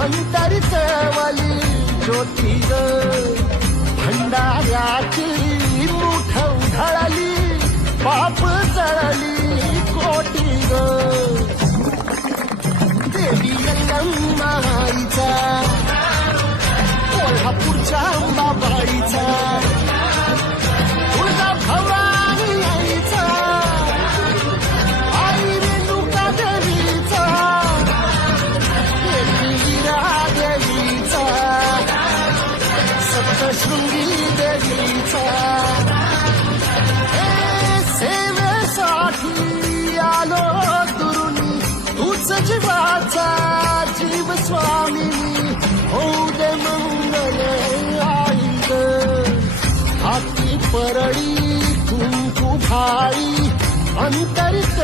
अंतरितवली ज्योती भंडाऱ्याची मुठ उधळली पाप जळली कोटी सप्तशृंगी देवीचा हे सेवेसाठी आलो दुरुनी तूच जीवाचा जीव स्वामी होऊ दे मंगल आई हाती परळी कुंकू भाई अंतरित